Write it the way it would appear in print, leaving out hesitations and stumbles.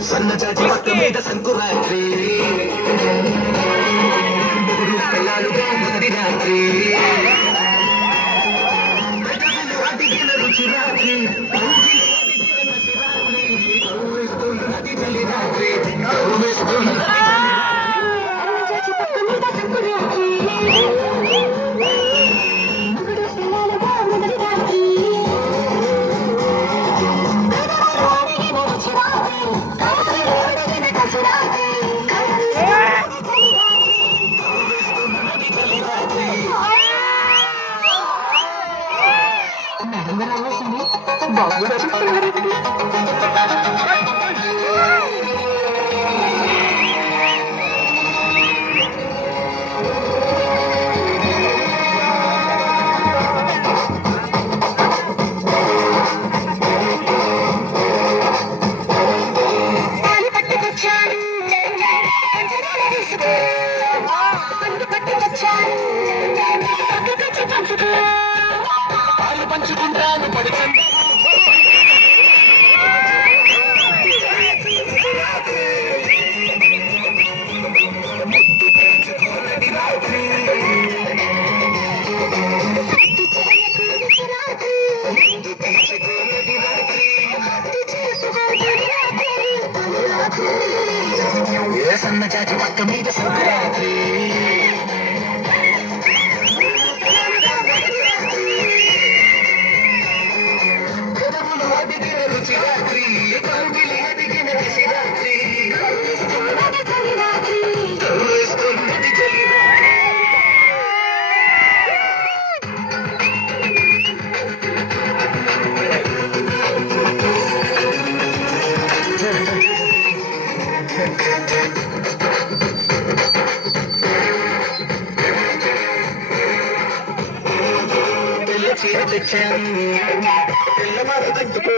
సన్నజాజి పక్క మీద సంకురాత్రి మూడు పిల్లలుగా మొదటి రాత్రి అడిగిన రుచి రాత్రి కౌవిస్తున్నది తల్లి రాత్రి కౌవిస్తున్నది పాలు పంచుకుంటాను పడుకుంటా సన్న చాచి పక్క మీద సంక్రాంతి చీర తెచ్చాను పిల్ల మాట తగ్గిపో